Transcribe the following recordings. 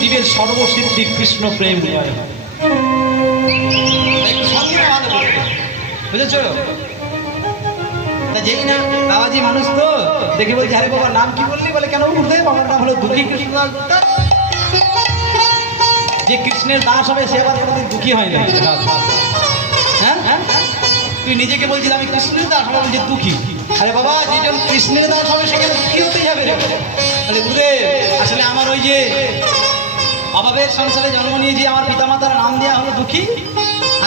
জীবের সর্বসিদ্ধি, কৃষ্ণ প্রেম বুঝেছ? বাবাজি মানুষ তো, দেখে বলছি, আরে বাবার নাম কি বললি? বলে, কেন উঠতে বাবার নাম হলো দুঃখী কৃষ্ণ যে কৃষ্ণের দাস হবে, সে আবার দুঃখী হয় না। তুই নিজেকে বলছিস, আমি কৃষ্ণের দাস, আমার বলছে দুঃখী। আরে বাবা যেজন কৃষ্ণের দাস হবে, সেখানে দুঃখী হতে যাবে রে। তাহলে গুরুদেব, আসলে আমার ওই যে অভাবের সংসারে জন্ম নিয়ে যে আমার পিতামাতার নাম দেওয়া হলো দুঃখী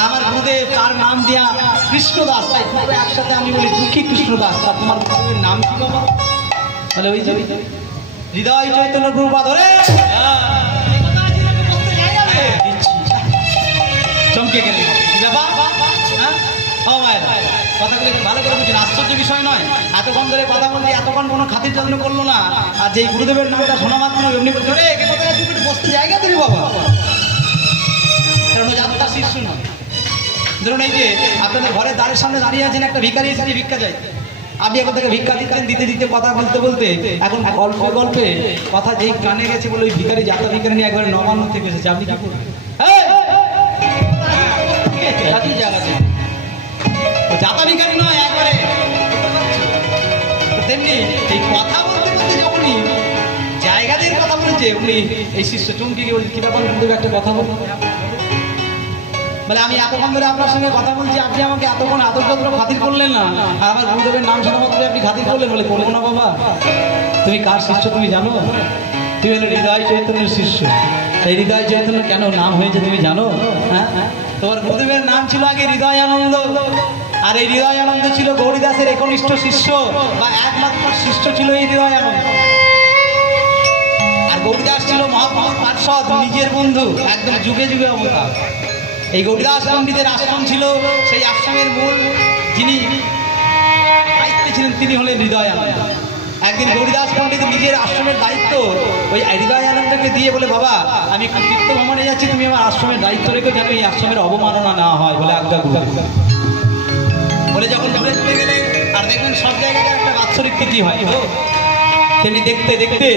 আমার গুরুদেব তার নাম দেয়া কৃষ্ণদাস, তাই দুটো একসাথে আমি বলি দুঃখী কৃষ্ণদাস, তা তোমার নাম কি বাবা? তাহলে ওই যে হৃদয় চৈতন্য গুরুপা ধরে চমকে গেলে। হ্যাঁ মায়ের কথাগুলো ভালো করে বুঝুন আশ্চর্য বিষয় নয়। এতক্ষণ ধরে কথা বলছি এতক্ষণ কোনো খাতির যত্ন করল না। আর যেই গুরুদেবের নামটা শোনা মাত্র, এমনি বলছে রে বসতে জায়গা দিবি বাবা। কারণ আত্মার শিষ্য নয় ধরুন এই যে ঘরের দ্বারের সামনে দাঁড়িয়ে আছেন একটা ভিখারি এসে ভিক্ষা যায় আপনি এখন থেকে ভিক্ষা দিচ্ছেন দিতে দিতে, কথা বলতে বলতে এখন গল্প, গল্পে কথা যেই কানে গেছে বলে ওই ভিখারি যাতা ভিখারি নিয়ে একবারে নবান্ন থেকে এসেছে। আপনি কি করবেন? ও জাতা ভিখারি নয়, একবারে। তেমনি এই কথা বলতে বলতে যখনই জায়গা দিয়ে কথা বলেছে, উনি এই শিষ্য চমকে গিয়ে বলছে, কি ব্যাপার কিন্তু একটা কথা বলব বলে, আমি এতক্ষণ ধরে আপনার সঙ্গে কথা বলছি, আপনি আমাকে এতক্ষণ এত যত্ন খাতির করলেন না, আর আমার গুরুদেবের নাম শোনা মাত্র আপনি খাতির করলেন বলে করব না বাবা। তুমি কার শিষ্য তুমি জানো? তুমি হলো হৃদয় চৈতন্যের শিষ্য। এই হৃদয় চৈতন্য কেন নাম হয়েছে তুমি জানো? হ্যাঁ? তোমার গুরুদেবের নাম ছিল আগে হৃদয় আনন্দ আর এই হৃদয় আনন্দ ছিল গৌরীদাসের একনিষ্ঠ শিষ্য, বা একমাত্র শিষ্য ছিল এই হৃদয় আনন্দ। আর গৌরীদাস ছিল মহাত্মা পার্ষদ নিজের বন্ধু, একদম যুগে যুগে অবতার। এই গৌরীদাস পণ্ডিতের আশ্রম ছিল সেই আশ্রমের মূল, যিনি দায়িত্বে ছিলেন, তিনি হলেন হৃদয় আনন্দ। একদিন গৌরীদাস পণ্ডিত নিজের আশ্রমের দায়িত্ব, ওই হৃদয় আনন্দকে দিয়ে বলে, বাবা, আমি তীর্থ ভ্রমণে যাচ্ছি, তুমি আমার আশ্রমের দায়িত্ব রেখে, যেন এই আশ্রমের অবমাননা না হয়, বলে আজ্ঞা গুরু বলে যখন চলে গেলেন, আর দেখবেন সব জায়গায় একটা বাৎসরিক তিথি হয়, তো। তেমনি দেখতে দেখতে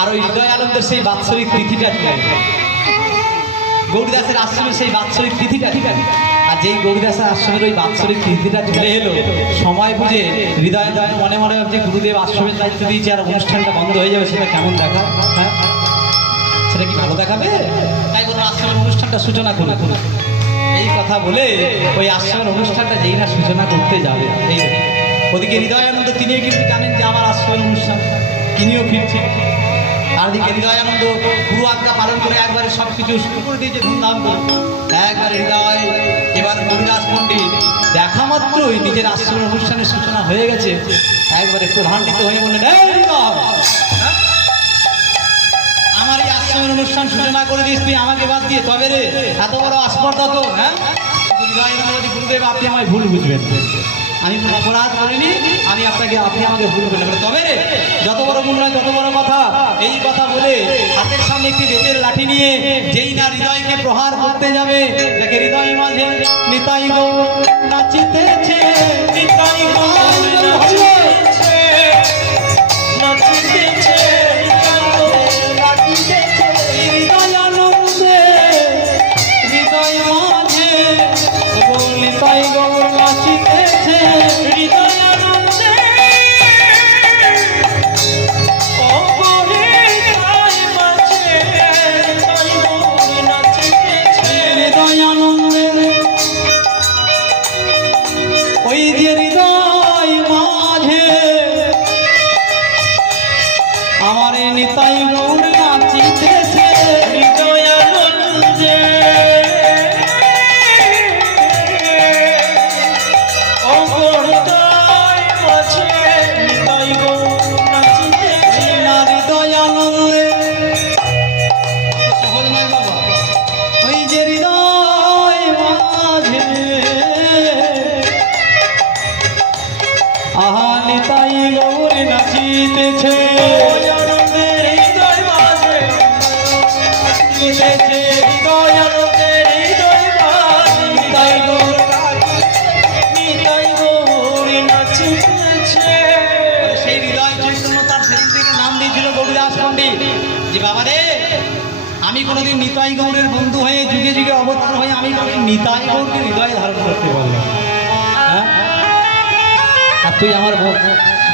আর ওই হৃদয় আনন্দের সেই বাৎসরিক তিথিটা চলে। গৌরীদাসের আশ্রমের সেই বাৎসরিক তিথিটা ঠিক আছে আর যেই গৌরীদাসের আশ্রমের ওই বাৎসরিক তিথিটা চলে এলো, সময় বুঝে হৃদয় হৃদয় মনে মনে যে গুরুদেব আশ্রমের দায়িত্ব দিয়েছে আর অনুষ্ঠানটা বন্ধ হয়ে যাবে, সেটা কেমন দেখা? হ্যাঁ? সেটা কি ভালো দেখাবে? তাই কোনো আশ্রমের অনুষ্ঠানটা সূচনা করুন। এই কথা বলে ওই আশ্রমের অনুষ্ঠানটা যেই না সূচনা করতে যাবে। ওদিকে হৃদয়ানন্দ তিনিও কিন্তু জানেন যে আমার আশ্রমের অনুষ্ঠান। তিনিও ফিরছেন। আর দিকে হৃদয়ানন্দ গুরু আজ্ঞা পালন করে একবারে সব কিছু করে দিয়েছে ধুমধাম করে একবারে হৃদয় এবার হরিদাস পণ্ডিত দেখা মাত্রই নিজের আশ্রমের অনুষ্ঠানের সূচনা হয়ে গেছে। একবারে প্রধান্বিত হয়ে বললেন "এই হৃদয়, আমার অনুষ্ঠান সূচনা করে দিস তুই আমাকে বাদ দিয়ে, তবে রে, এত বড় আস্পর্ধা তো হ্যাঁ? গুরুদেব, আপনি আমায় ভুল বুঝবেন। আমি কোনো অপরাধ করিনি, আমি আপনাকে, আপনি আমাকে ভুল করলেন তবে রে, যত বড় গুণ নয়, তত বড় কথা, এই কথা বলে হাতের সামনে একটি বেতের লাঠি নিয়ে যেই না হৃদয়কে প্রহার করতে যাবে দেখে হৃদয় মাঝে নিতাই গো, নাচিতেছে, নিতাই গো, নাচিতেছে। তাহলে সেই নাম দিয়েছিল গৌরীদাস পণ্ডিত। যে বাবা রে আমি কোনোদিন নিতাই গৌরের বন্ধু হয়ে যুগে যুগে অবতার হয়ে আমি নিতাই গৌরকে হৃদয়ে ধারণ করতে হ্যাঁ? তুই আমার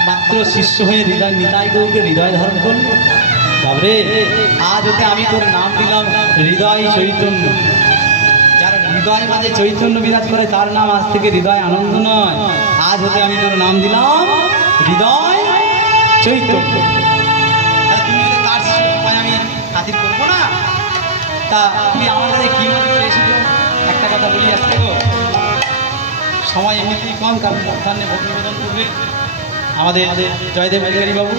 মাত্র শিষ্য হয়ে হৃদয় নিতাই গৌরকে হৃদয় ধারণ করলি? বাবরে আজ ওকে আমি তোর নাম দিলাম হৃদয় চৈতন্য। যার হৃদয় মাঝে চৈতন্য বিরাজ করে, তার নাম আজ থেকে হৃদয় আনন্দ নয়। আজ হতে আমি তোর নাম দিলাম হৃদয় চৈতন্য। তুমি তার আমি করব না? তা আমার কাছে কি একটা কথা সময় এমনিতেই কম, কারণ করবে আমাদের জয়দেব অধিকারী বাবু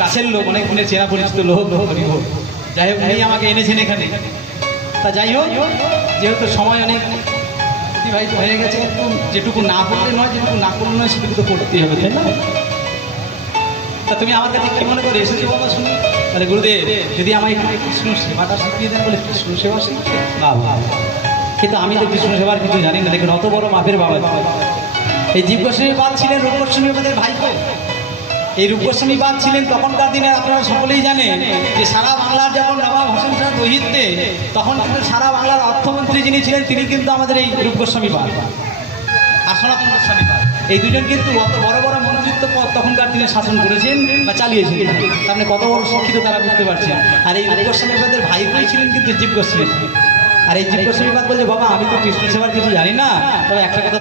কাছের লোক, অনেক দিনের চেনা পরিচিত লোক হরি হোক যাই হোক, উনি আমাকে এনেছেন এখানে। তা যাই হোক, যেহেতু সময় অনেক অতিবাহিত হয়ে গেছে যেটুকু না করলে নয়, যেটুকু না করলে নয়, সেটুকু তো করতেই হবে, তাই না? তা তুমি আমার কাছে কি মনে করে এসেছ, বাবা, শুনি। তাহলে গুরুদেব, যদি আমায় একটু কৃষ্ণ সেবাটা শিখিয়ে দেন, বলে কৃষ্ণ সেবা শিখছে? বাবা। কিন্তু আমি তো কৃষ্ণ সেবার কিছু জানি না, দেখুন, অত বড় মাপের বাবা। এই জীব গোস্বামী বাদ ছিলেন রূপ গোস্বামী আমাদের ভাইপো এই রূপ গোস্বামী বাদ ছিলেন তখনকার দিনে, আপনারা সকলেই জানেন যে সারা বাংলার যখন নবাব হোসেন শাহ দহিতে তখন কিন্তু সারা বাংলার অর্থমন্ত্রী যিনি ছিলেন, তিনি কিন্তু আমাদের এই রূপ গোস্বামী বাদ আর সনাতন গোস্বামী পাল। এই দুজন কিন্তু অত বড় বড় মন্ত্রিত্ব তখনকার দিনে শাসন করেছেন বা চালিয়েছেন। মানে কত বড় শিক্ষিত তারা বুঝতে পারছেন। আর এই গোস্বামী পাদের ভাই ভাই ছিলেন কিন্তু জীব গোস্বামী। আর এই জীব গোস্বামী পাদ বলছে বাবা, আমি তো কৃষ্ণ সেবার কিছু জানি না। তবে একটা কথা